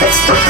Thank you.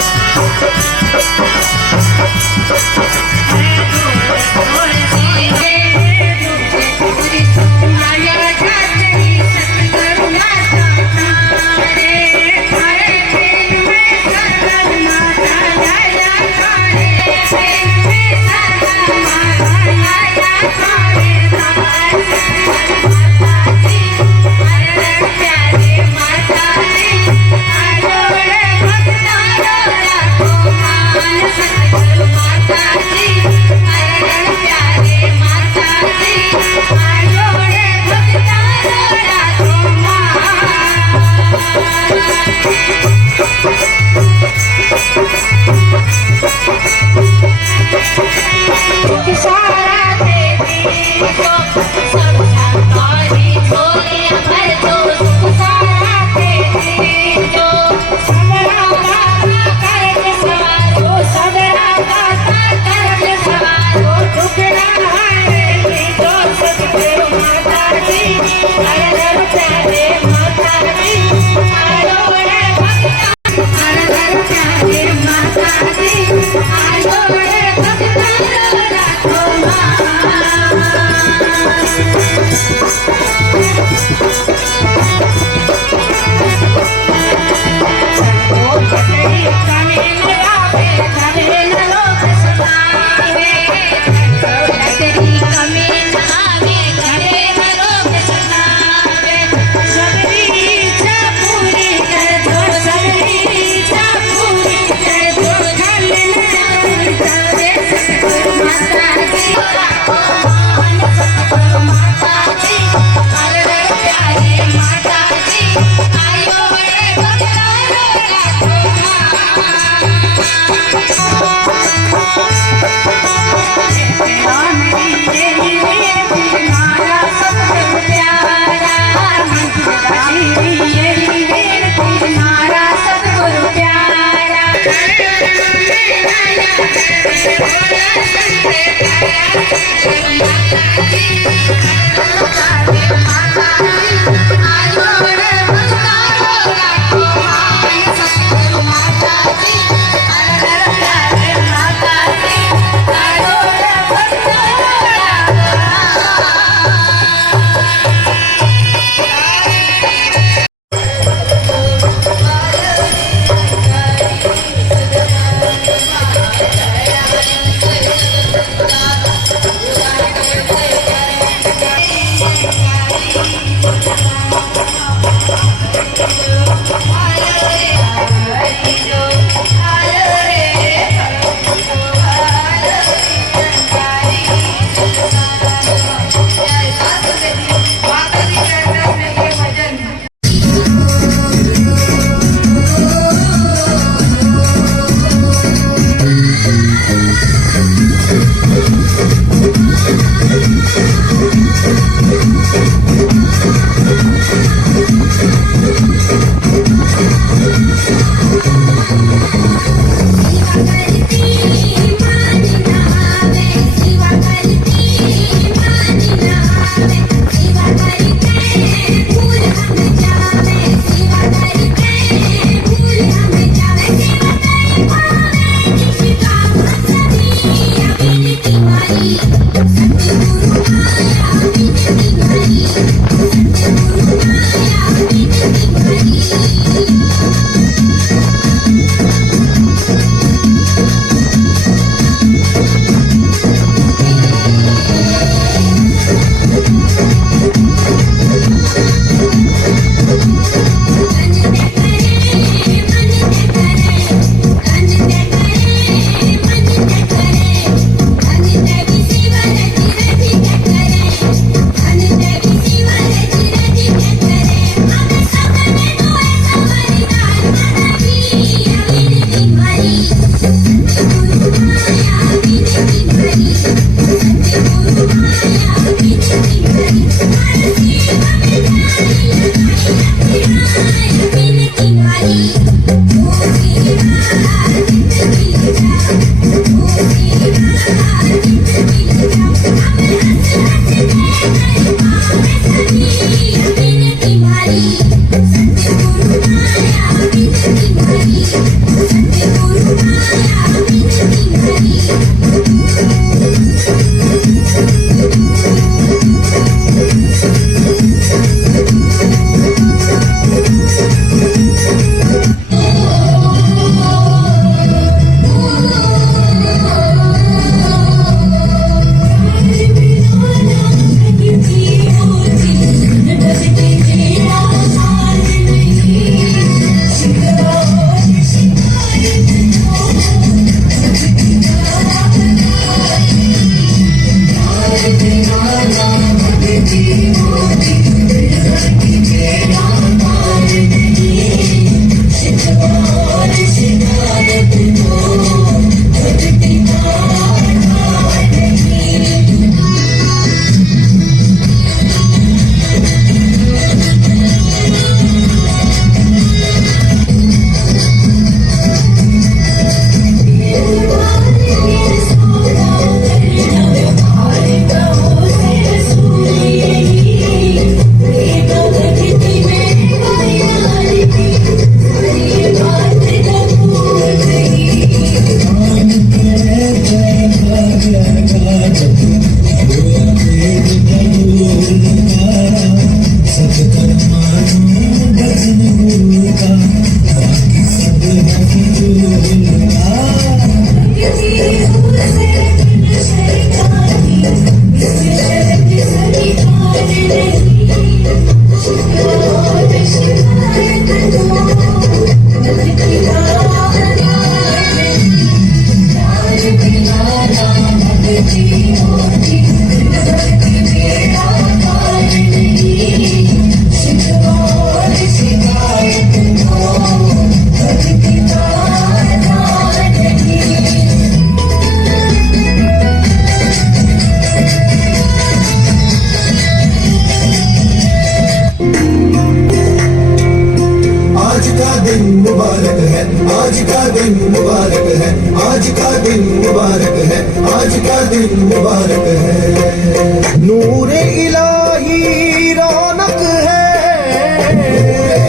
आज का दिन मुबारक है, आज का दिन मुबारक है, आज का दिन मुबारक है। नूरे इलाही रौनक है,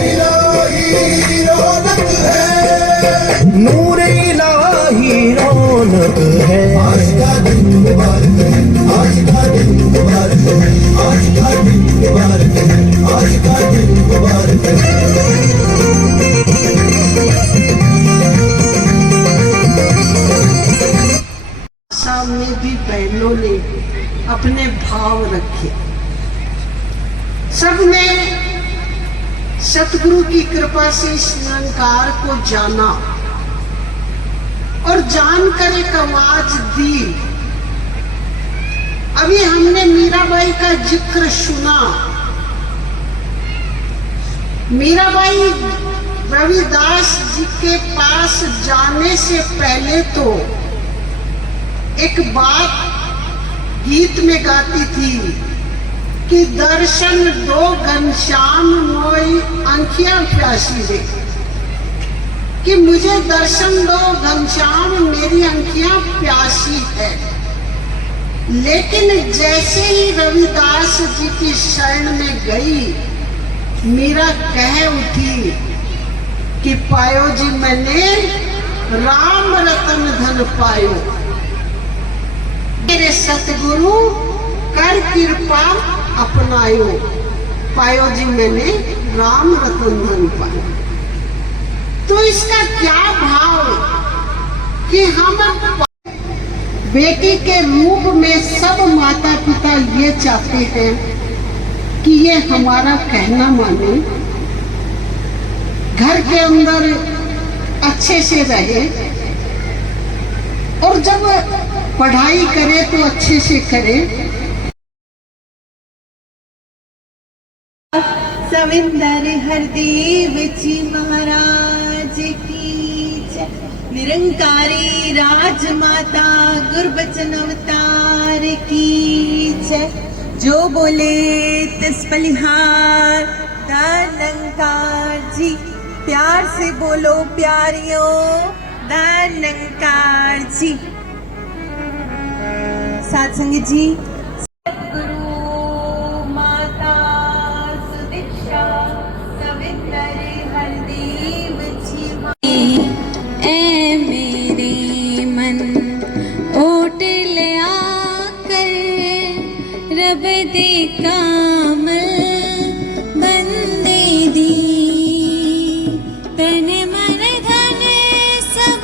इलाही रौनक है, नूरे इलाही रौनक है। आज का दिन मुबारक है, आज का दिन मुबारक है, आज का दिन मुबारक है, आज का दिन मुबारक है। सामने भी बहनों ने अपने भाव रखे। सबने सतगुरु की कृपा से इस निरंकार को जाना और जानकर एक आवाज दी। अभी हमने मीराबाई का जिक्र सुना। मीराबाई रविदास जी के पास जाने से पहले तो एक बात गीत में गाती थी कि दर्शन दो घनश्याम मोई आंखियां प्यासी रे, कि मुझे दर्शन दो घनश्याम मेरी आंखियां प्यासी है। लेकिन जैसे ही रविदास जी की शरण में गई, मीरा कह उठी कि पायो जी मैंने राम रतन धन पायो, मेरे सतगुरु कर कृपा अपनायो, पायो जी मैंने राम रतन धन पायो। तो इसका क्या भाव कि हम बेटी के रूप में सब माता पिता ये चाहते हैं कि ये हमारा कहना माने, घर के अंदर अच्छे से रहे और जब पढ़ाई करे तो अच्छे से करे। सविंदर हरदेव जी महाराज की जय। निरंकारी राजमाता गुरबचन अवतार की जय। जो बोले तिस बलिहार निरंकार जी। प्यार से बोलो प्यारियों, निरंकार जी। साथ संगत जी, सतगुरु माता सुदीक्षा सविंदर हरदेव जी। ऐ मेरे मन ओट ले आकर रब दे कामल बंदे दी, तन मन धन सब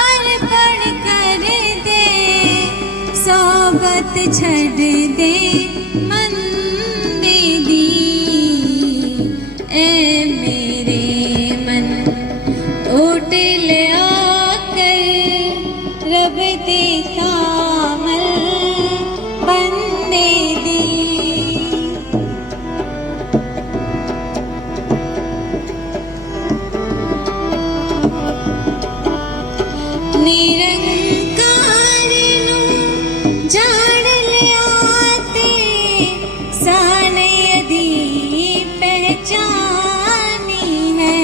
अर्पण कर दे, सोबत छड़ दे मन दे दी। ऐ मेरे मन ओट ले आकर रब दे कामल बंदे दी। निरंकार नू जान लिया ते साने यदि पहचानी है,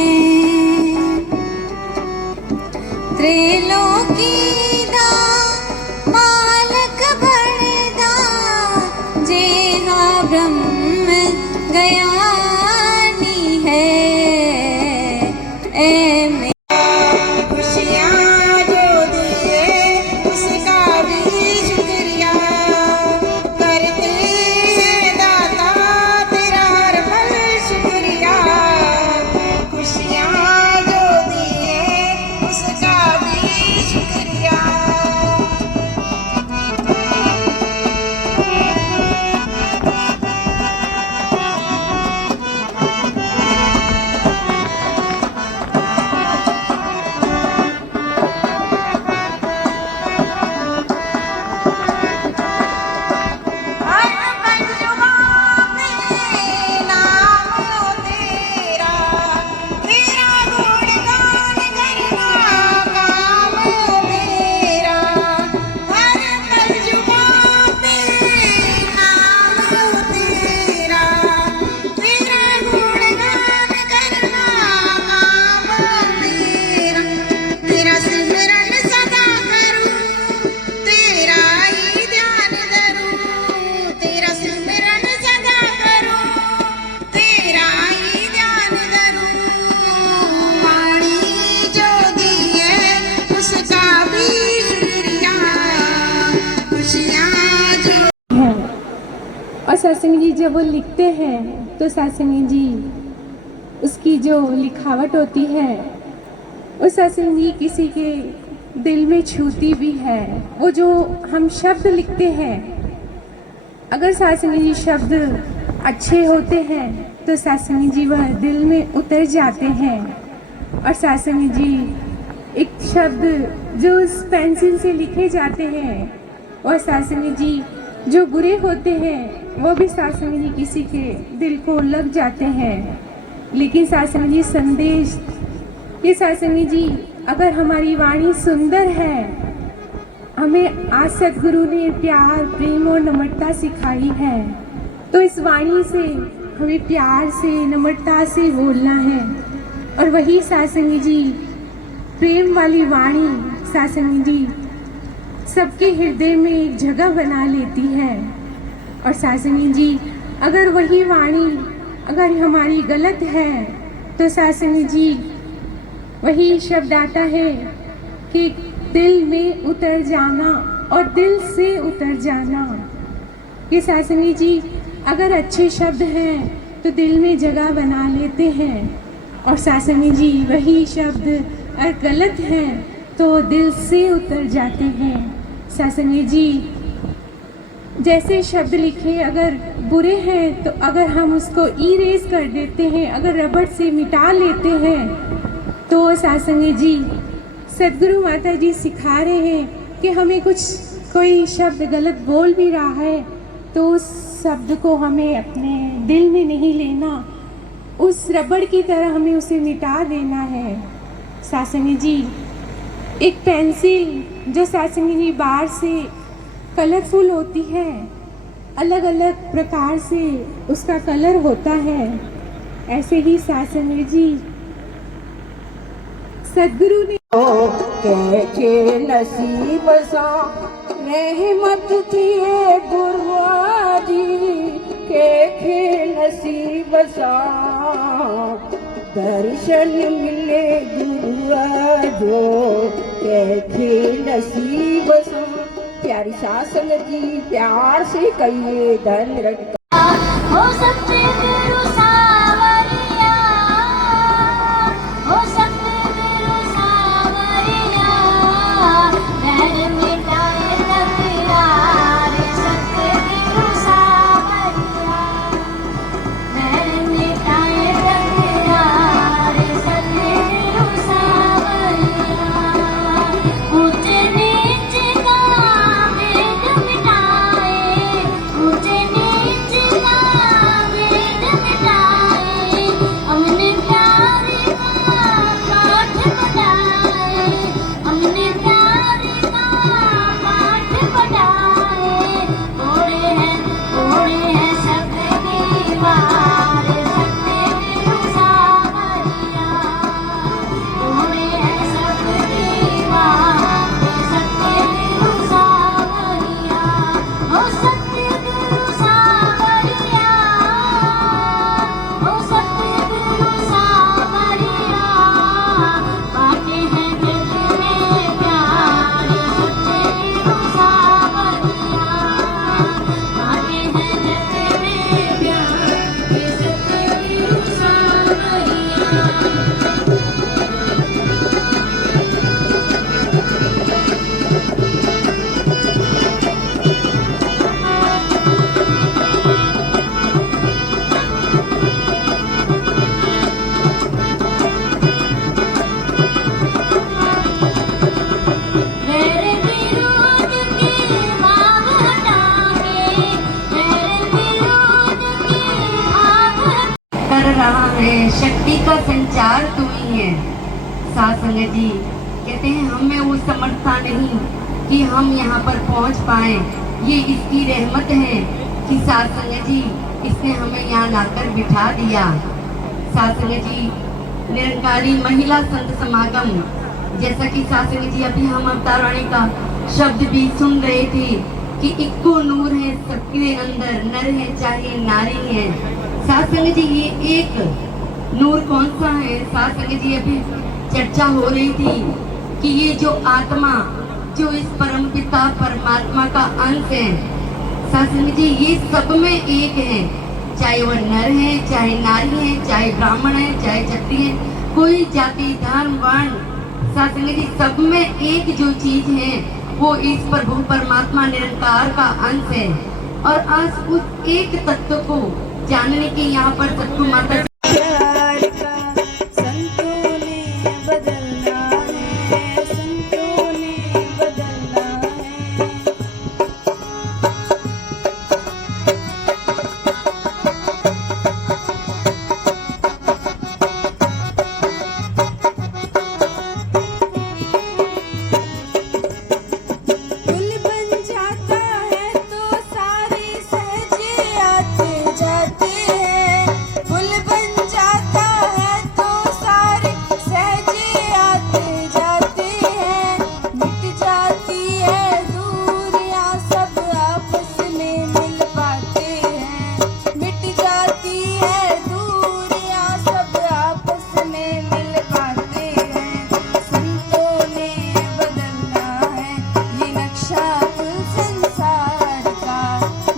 त्रिलोकी दा मालक बनदा जे हा ब्रह्म ज्ञानी है। ऐ खुशियाँ जो दिए उसका भी शुक्रिया करते हैं दाता तेरा हर पल शुक्रिया। खुशियाँ जो दिए उसका भी शुक्रिया। और सत्संग जी जब वो लिखते हैं तो सत्संग जी उसकी जो लिखावट होती है वो सत्संग जी किसी के दिल में छूती भी है। वो जो हम शब्द लिखते हैं, अगर सत्संग जी शब्द अच्छे होते हैं तो सत्संग जी वह दिल में उतर जाते हैं। और सत्संग जी एक शब्द जो उस पेंसिल से लिखे जाते हैं और सत्संग जी जो बुरे होते हैं वो भी सत्संग जी किसी के दिल को लग जाते हैं। लेकिन सत्संग जी संदेश, ये सत्संग जी अगर हमारी वाणी सुंदर है, हमें आज सदगुरु ने प्यार, प्रेम और नम्रता सिखाई है, तो इस वाणी से हमें प्यार से, नम्रता से बोलना है। और वही सत्संग जी प्रेम वाली वाणी सत्संग जी सबके हृदय में एक जगह बना लेती है। और सत्संग जी अगर वही वाणी अगर हमारी गलत है तो सत्संग जी वही शब्द आता है कि दिल में उतर जाना और दिल से उतर जाना। ये सत्संग जी अगर अच्छे शब्द हैं तो दिल में जगह बना लेते हैं, और सत्संग जी वही शब्द अगर गलत हैं तो दिल से उतर जाते हैं। सत्संग जी जैसे शब्द लिखे अगर बुरे हैं तो अगर हम उसको इरेज कर देते हैं, अगर रबड़ से मिटा लेते हैं, तो सत्संग जी सदगुरु माता जी सिखा रहे हैं कि हमें कोई शब्द गलत बोल भी रहा है तो उस शब्द को हमें अपने दिल में नहीं लेना, उस रबड़ की तरह हमें उसे मिटा देना है। सत्संग जी एक पेंसिल जो सत्संग जी बाहर से कलरफुल होती है, अलग अलग प्रकार से उसका कलर होता है, ऐसे ही सत्संग जी सदगुरु ने के नसीब सा रहमत थी गुरुआजी के नसीब सा दर्शन मिले गुरुआ जो के नसीब सा। प्यारी सत्संग जी प्यार से कहिए धन रखा हो सकते गुरु सावरिया, हो सकते गुरु सावरिया, बैर मिटाए तकरार सकते गुरु सावरिया, बैर मिटाए तकरार सकते गुरु सावरिया। ऊंचे नीच का भेद मिटाए, ऊंचे नीच का भेद मिटाए, हमने प्यार का पाठ पढ़ाए, हमने प्यार का पाठ पढ़ाए। थोड़े हैं सबके दीवार सकते गुरु सावरिया, थोड़े हैं सबके दीवार सकते गुरु सावरिया। हो सकते गुरु सावरिया, हो सकते गुरु सावरिया, बाटे हैं जग में प्यार सच्चे गुरु सावरिया, बाटे हैं जग में प्यार सच्चे गुरु सावरिया। मेरे विरोध की भाव हटाके, मेरे विरोध की भाव कर रहा है शक्ति का संचार तू ही है। सत्संग जी कहते हैं हमें वो समर्थता नहीं कि हम यहाँ पर पहुँच पाए, ये इसकी रहमत है कि सत्संग जी इसने हमें यहाँ लाकर बिठा दिया। सत्संग जी निरंकारी महिला संत समागम, जैसा कि सत्संग जी अभी हम अवतारवाणी का शब्द भी सुन रहे थे कि इक्को नूर है सबके अंदर, नर है चाहे नारी है। सत्संग जी ये एक नूर कौन सा है? सत्संग जी अभी चर्चा हो रही थी कि ये जो आत्मा जो इस परम पिता परमात्मा का अंश है, सासंग जी ये सब में एक है, चाहे वह नर है, चाहे नारी है, चाहे ब्राह्मण है, चाहे क्षत्रिय है, कोई जाति धर्म वर्ण, सासंग जी सब में एक जो चीज है वो इस प्रभु परमात्मा निरंकार का अंश है। और आज उस एक तत्व को जानने के यहाँ पर सतगुरु माता प्यार का संतों ने बदलना है, संतों ने बदलना है। फूल बन जाता है तो सारे सहजे आते जाते हैं। फूल बन जाता है तो सारे सहजे आते जाते हैं। मिट जाती है दूरियां सब आपस में मिल पाते हैं। मिट जाती है दूरियां सब आपस में मिल पाते हैं। संतों ने बदलना है ये नक्शा कुल संसार का।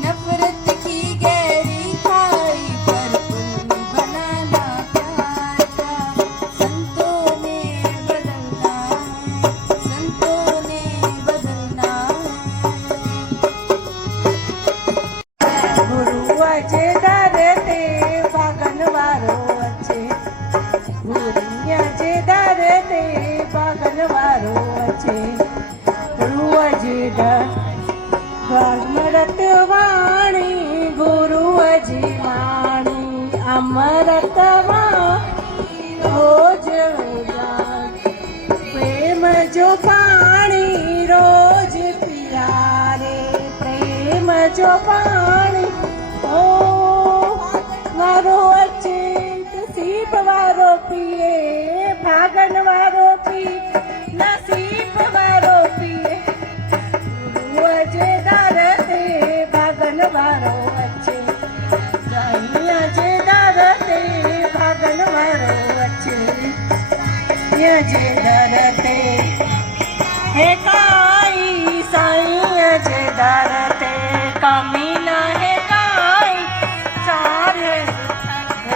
नफरत की गहरी खाई पर पुल बनाना प्यार का। संतों ने बदलना है, संतों ने बदलना है। गुरु अजे दरते बागन वारो अच्छे, गुरिया जे दरते बागन वारो अच्छे। गुरु अजे अमृत वाणी, गुरु अजी वाणी अमृत वाणी रोज उजाड़। प्रेम जो पानी रोज पिया रे, प्रेम जो पानी ओ मारो अच्छे नसीब वारो पिए, भागन वारो पी नसीब वारो पिए। गुरु अजे दरते भागन वारो अच्छे, साईं अजे दरते भागन वारो अच्छे। अजे दरते है काई, साईं अजे दरते कमी न है काई। सारे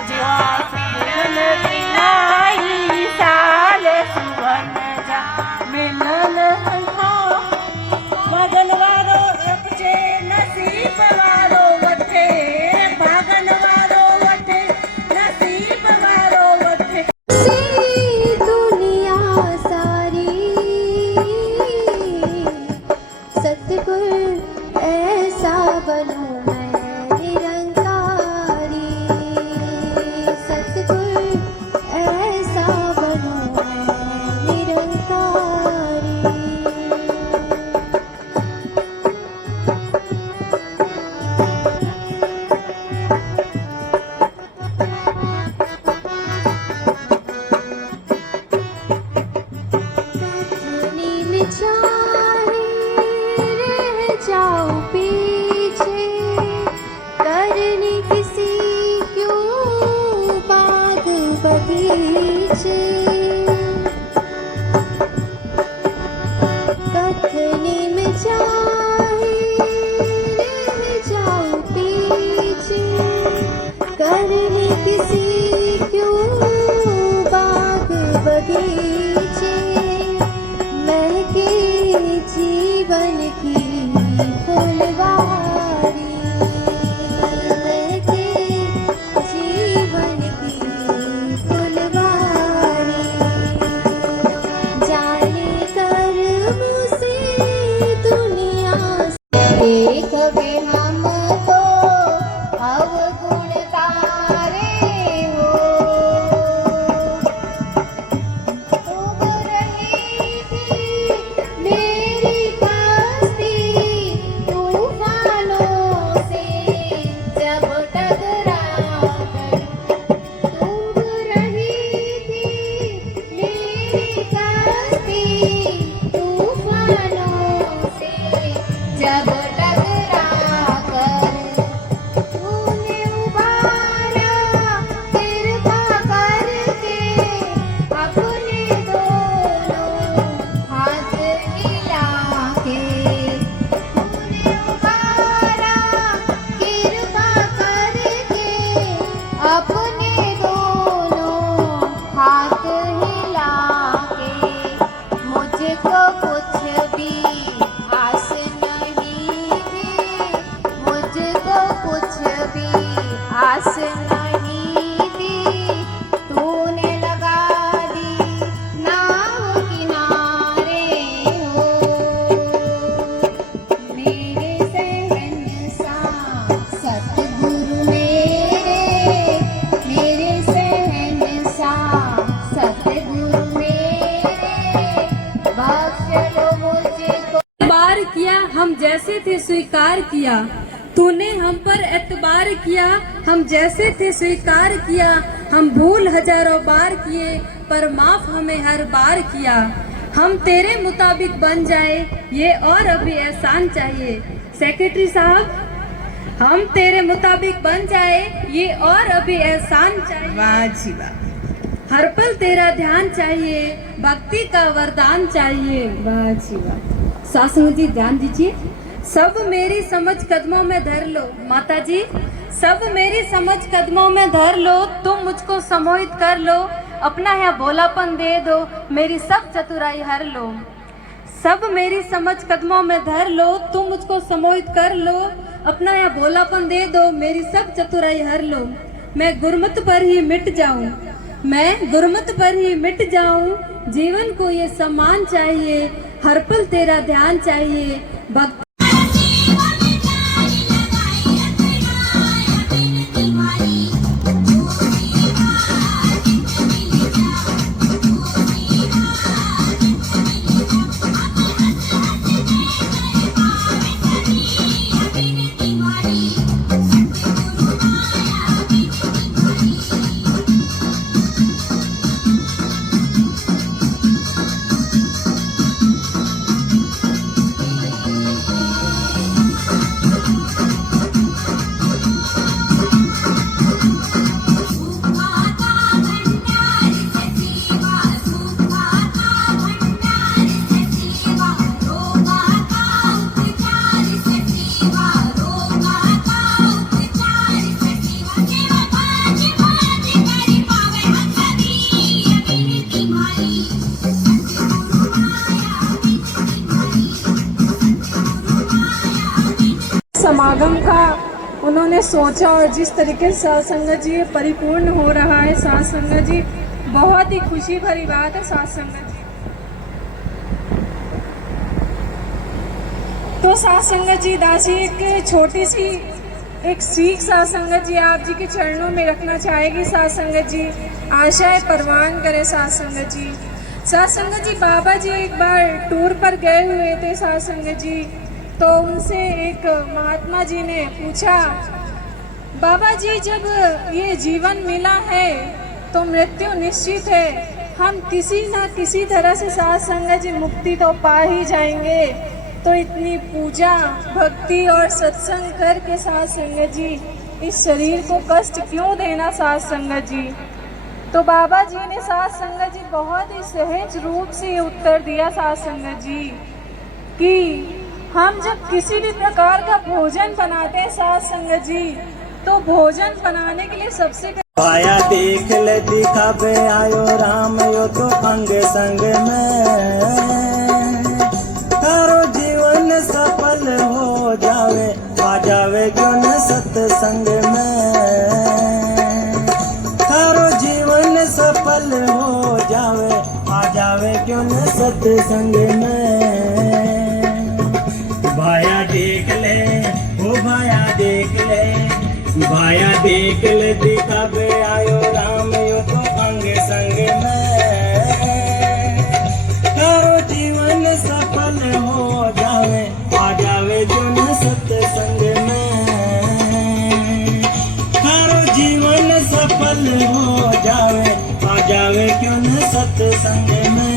जुआन बिनाई साल सुवन जा मिलन हंखो। मगन वारो अपचे नसीब वारो वठे, भागन वारो वठे नसीब वारो वठे। से दुनिया सारी सतगुर ऐसा बनूं मैं निरंकारी। सतगुर ऐसा बनूं मैं निरंकारी। कथनी में चाहे रह जाओ पीछे, करने किसी क्यों बाग बगीचे। कथनी में चाहे रह जाओ पीछे, करने किसी क्यों बाग बगीचे। महके जीवन की फुलवारी, महके जीवन की फुलवारी। किया, तूने हम पर एतबार किया, हम जैसे थे स्वीकार किया, हम भूल हजारों बार किए पर माफ हमें हर बार किया। हम तेरे मुताबिक बन जाए ये और अभी एहसान चाहिए। सेक्रेटरी साहब, हम तेरे मुताबिक बन जाए ये और अभी एहसान चाहिए। वाह जी वाह। हर पल तेरा ध्यान चाहिए, भक्ति का वरदान चाहिए। वाह जी वाह। सासंग जी ध्यान दीजिए। सब मेरी समझ कदमों में धर लो। माता जी, सब मेरी समझ कदमों में धर लो, तुम मुझको सम्मोहित कर लो, अपना यहाँ भोलापन दे दो, मेरी सब चतुराई हर लो। सब मेरी समझ कदमों में धर लो, तुम मुझको सम्मोहित कर लो, अपना यहाँ भोलापन दे दो, मेरी सब चतुराई हर लो। मैं गुरमत पर ही मिट जाऊं, मैं गुरमत पर ही मिट जाऊं, जीवन को ये सम्मान चाहिए, हर पल तेरा ध्यान चाहिए। भक्त समागम का उन्होंने सोचा और जिस तरीके से साथ संगत जी परिपूर्ण हो रहा है, साथ संगत जी बहुत ही खुशी भरी बात है। साथ संगत जी तो साथ संगत जी दासी एक छोटी सी एक सीख साथ संगत जी आप जी के चरणों में रखना चाहेगी। साथ संगत जी आशाएं परवान करे। साथ संगत जी, साथ संगत जी बाबा जी एक बार टूर पर गए हुए थे। साथ संगत जी तो उनसे एक महात्मा जी ने पूछा, बाबा जी जब ये जीवन मिला है तो मृत्यु निश्चित है, हम किसी न किसी तरह से साथ संगत जी मुक्ति तो पा ही जाएंगे, तो इतनी पूजा भक्ति और सत्संग करके साथ संगत जी इस शरीर को कष्ट क्यों देना। साथ संगत जी तो बाबा जी ने साथ संगत जी बहुत ही सहज रूप से ये उत्तर दिया। साथ संगत जी कि हम जब किसी भी प्रकार का भोजन बनाते हैं साथ संगत जी, तो भोजन बनाने के लिए सबसे पाया देख ले दिखावे आयो राम यो तो अंग संग में, तारो जीवन सफल हो जावे, आ जावे क्यों न सत्संग में, तारो जीवन सफल हो जावे, आ जावे क्यों न सत्संग में। भाया देख ले, ओ भाया देख ले, भाया देख ले दिखावे आयो राम यो तो अंग संग में, तारो जीवन सफल हो जावे, आ जावे जो न सत्संग में, तारो जीवन सफल हो जावे, आ जावे क्यों न सत्संग में।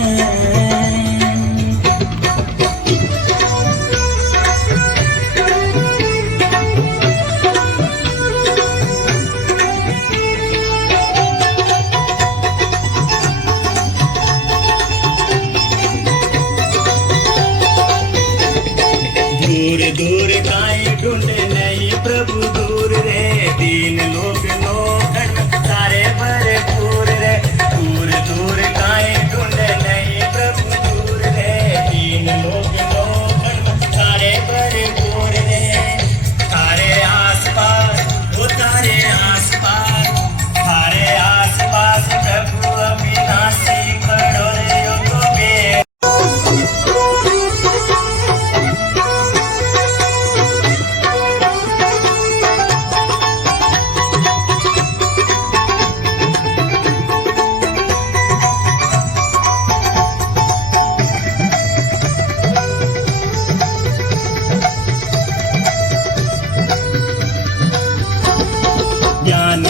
दूर दूर काई ढूंढे नहीं प्रभु दूर रे, दीन लोग लोगन सारे भरपूर रे, दूर दूर काई ढूंढे नहीं प्रभु दूर रे, दीन लोग लोगन सारे भरपूर रे, तारे आसपास वो तारे आसपास, तारे आसपास प्रभु अविनाशी खड़ो रे यो तो बे।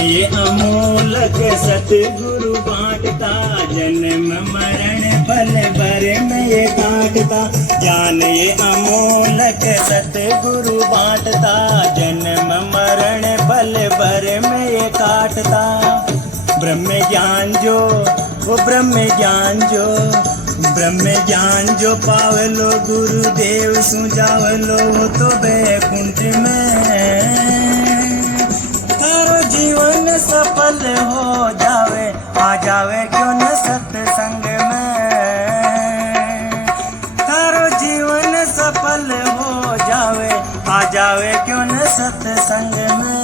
ये अमोलक सतगुरु बांटता, जन्म मरण पल भर में ये काटता। ज्ञान ये अमोलक सतगुरु बांटता, जन्म मरण पल भर में ये काटता। ब्रह्म ज्ञान जो, वो ब्रह्म ज्ञान जो, ब्रह्म ज्ञान जो पावलो गुरुदेव सुझावलो, वो तो बैकुंठ में तारो जीवन सफल हो जावे, आ जावे क्यों न सत्संग में। तारो जीवन सफल हो जावे, आ जावे क्यों न सत्संग में।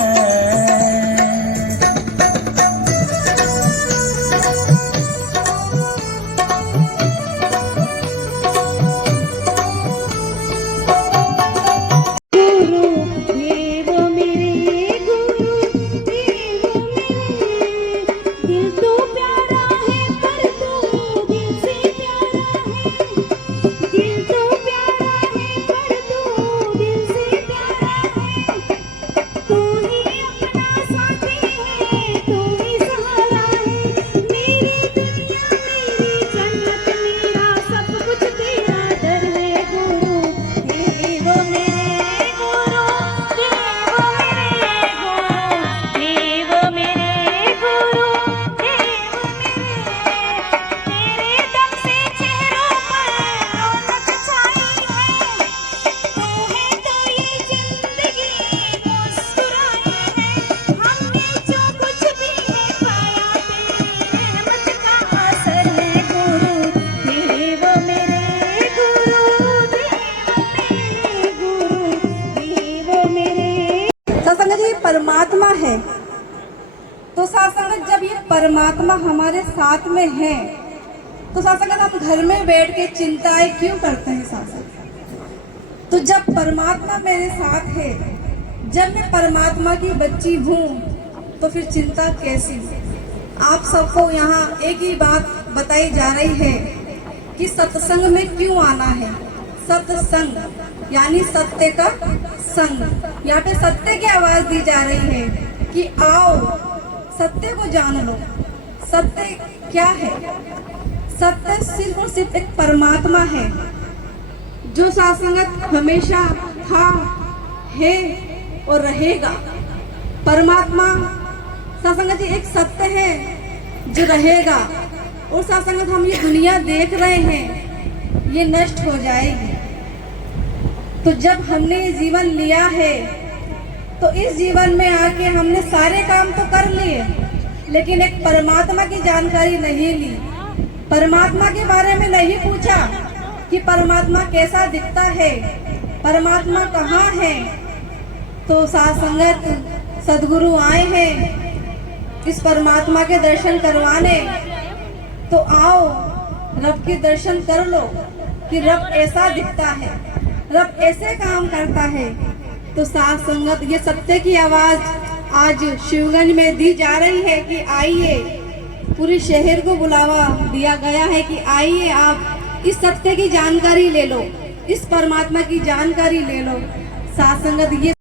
परमात्मा है तो साथ जब ये परमात्मा हमारे साथ में है तो साथ हम घर में बैठ के चिंताएं क्यों करते हैं साथ। तो जब परमात्मा मेरे साथ है, जब मैं परमात्मा की बच्ची हूँ, तो फिर चिंता कैसी। आप सबको यहाँ एक ही बात बताई जा रही है कि सत्संग में क्यों आना है। सत्संग यानी सत्य का संग। यहाँ पे सत्य की आवाज दी जा रही है कि आओ सत्य को जान लो। सत्य क्या है? सत्य सिर्फ और सिर्फ एक परमात्मा है जो सासंगत हमेशा था, है और रहेगा। परमात्मा सासंगत एक सत्य है जो रहेगा, और सासंगत हम ये दुनिया देख रहे हैं ये नष्ट हो जाएगी। तो जब हमने ये जीवन लिया है तो इस जीवन में आके हमने सारे काम तो कर लिए, लेकिन एक परमात्मा की जानकारी नहीं ली, परमात्मा के बारे में नहीं पूछा कि परमात्मा कैसा दिखता है, परमात्मा कहाँ है। तो साथ संगत सदगुरु आए हैं इस परमात्मा के दर्शन करवाने, तो आओ रब के दर्शन कर लो कि रब ऐसा दिखता है, रब ऐसे काम करता है। तो साथ संगत ये सत्य की आवाज आज शिवगंज में दी जा रही है कि आइए, पूरे शहर को बुलावा दिया गया है कि आइए आप इस सत्य की जानकारी ले लो, इस परमात्मा की जानकारी ले लो। साथ संगत ये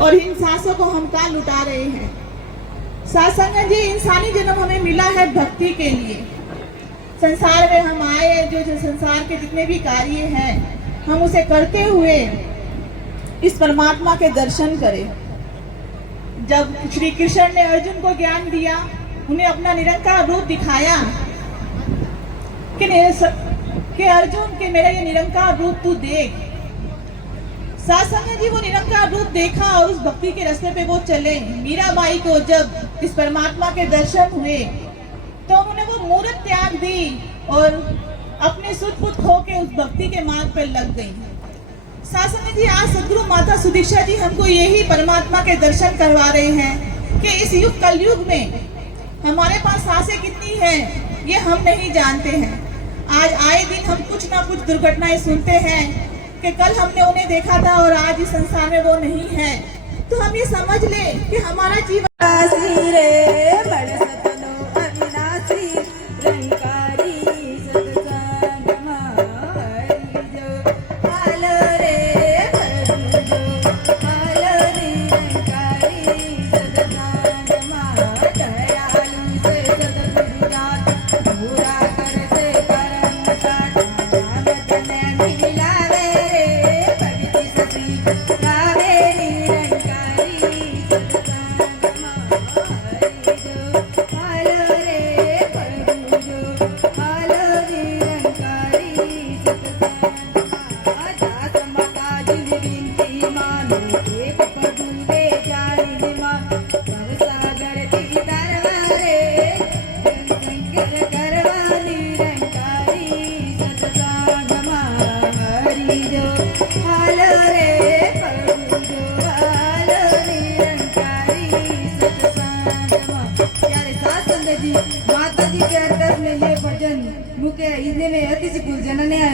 और इन सांसों को हम कहाँ लुटा रहे हैं। साथ संगत जी, इंसानी जन्म हमें मिला है भक्ति के लिए। संसार में हम आए, जो संसार के जितने भी कार्य हैं हम उसे करते हुए इस परमात्मा के दर्शन करें। जब श्री कृष्ण ने अर्जुन को ज्ञान दिया, उन्हें अपना निरंकार रूप दिखाया कि अर्जुन के मेरा ये निरंकार रूप तू देख। साथ संगत जी, वो निरंकार रूप देखा और उस भक्ति के रास्ते पे वो चले। मीराबाई को जब इस परमात्मा के दर्शन हुए तो उन्होंने वो मूर्त त्याग दी और अपने सुध बुध खो के उस भक्ति के मार्ग पर लग गई। साथ संगत जी, आज सदगुरु माता सुदीक्षा जी हमको यही परमात्मा के दर्शन करवा रहे हैं कि इस युग कलयुग में हमारे पास सांसें कितनी हैं ये हम नहीं जानते हैं। आज आए दिन हम कुछ ना कुछ दुर्घटनाएं सुनते हैं कि कल हमने उन्हें देखा था और आज इस संसार में वो नहीं है। तो हम ये समझ ले कि हमारा जीवन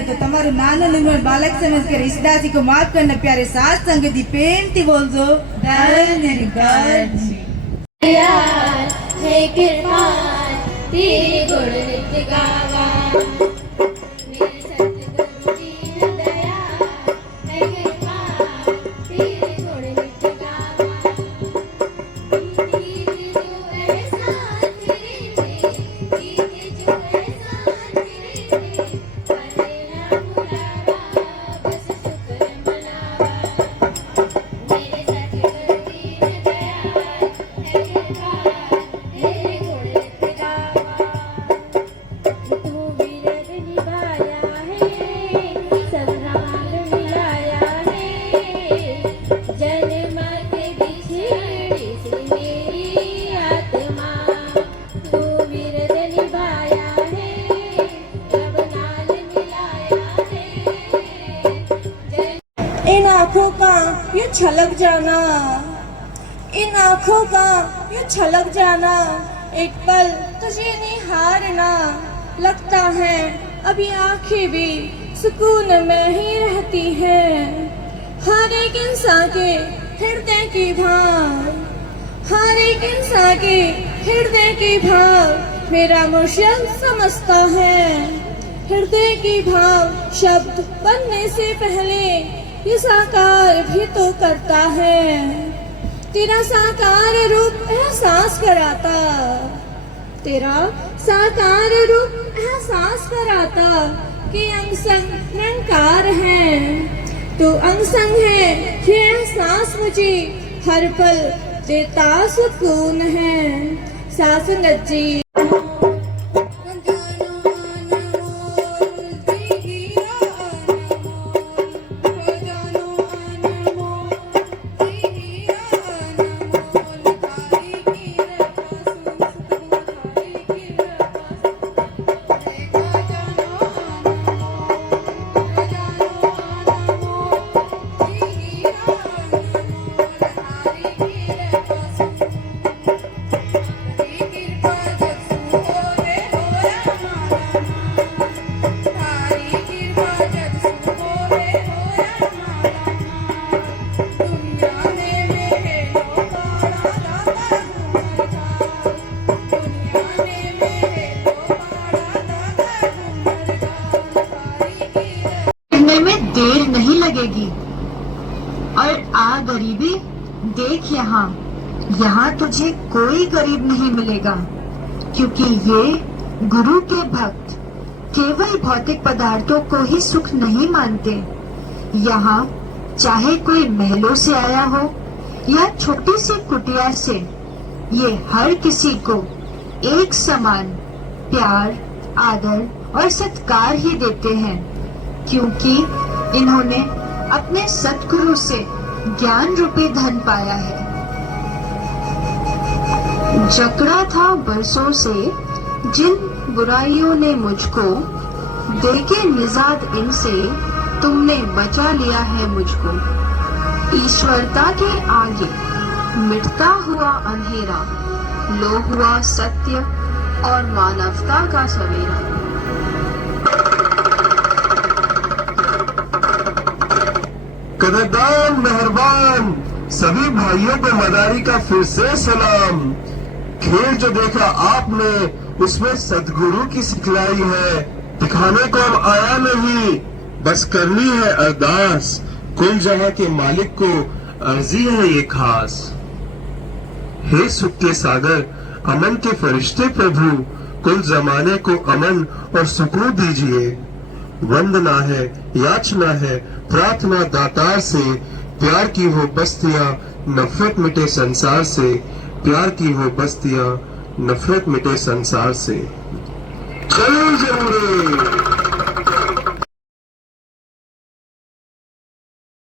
तो तमारू नानो निर्मल बालक समझ कर इस दासी को माफ करना। प्यारे साथ संगति प्रेमती बोल दो हे कृपाल तेरे गुण नित्य गावा। मेरे सतगुरु दीन दयाल हे कृपाल तेरे गुण नित्य गावा। कीर्ति जो एहसान तेरे थे, कीर्ति जो एहसान तेरे थे, करे ना बुलावा बस शुक्र मनावा। मेरे सतगुरु दीन दयाल हे कृपाल तेरे गुण नित्य गावा। तू विरद निभाया है, संभाल मिलाया है, जन्म के बिछड़ी से मेरी आत्मा। तू विरद निभाया है, अब नाल मिलाया है। इन आँखों का ये छलक जाना, इन आँखों का ये छलक जाना, एक पल तुझे निहारना। लगता है अभी आँखें भी सुकून में ही रहती है। हर एक इंसान के हृदय की भाव, हर एक इंसान के हृदय की भाव मेरा मुर्शिद समझता है। हृदय की भाव शब्द बनने से पहले ये साकार भी तो करता है। तेरा साकार रूप एहसास कराता, तेरा साकार रूप एहसास कराता कि अंग संग निरंकार है। तू अंग संग है ये एहसास मुझे हर पल देता सुकून है। सासंगत जी कृपा देख यहाँ तुझे कोई गरीब नहीं मिलेगा, क्योंकि ये गुरु के भक्त केवल भौतिक पदार्थों को ही सुख नहीं मानते। यहाँ चाहे कोई महलों से आया हो या छोटी सी कुटिया से, ये हर किसी को एक समान प्यार, आदर और सत्कार ही देते हैं, क्योंकि इन्होंने अपने सतगुरु से ज्ञान रूपी धन पाया है। जकड़ा था बरसों से जिन बुराइयों ने मुझको, देके निजात इनसे तुमने बचा लिया है मुझको। ईश्वरता के आगे मिटता हुआ अंधेरा, लो हुआ सत्य और मानवता का सवेरा। कदरदान मेहरबान सभी भाइयों को मदारी का फिर से सलाम। खेल जो देखा आपने उसमें सदगुरु की सिखलाई है, दिखाने को अब आया नहीं, बस करनी है अरदास। कुल जहां के मालिक को अर्जी है ये खास। हे सुख के सागर अमन के फरिश्ते प्रभु, कुल जमाने को अमन और सुकून दीजिए। वंदना है याचना है प्रार्थना दातार से, प्यार की हो बस्तियां नफरत मिटे संसार से, प्यार की हो बस्तियां नफरत मिटे संसार से। चलो जरूर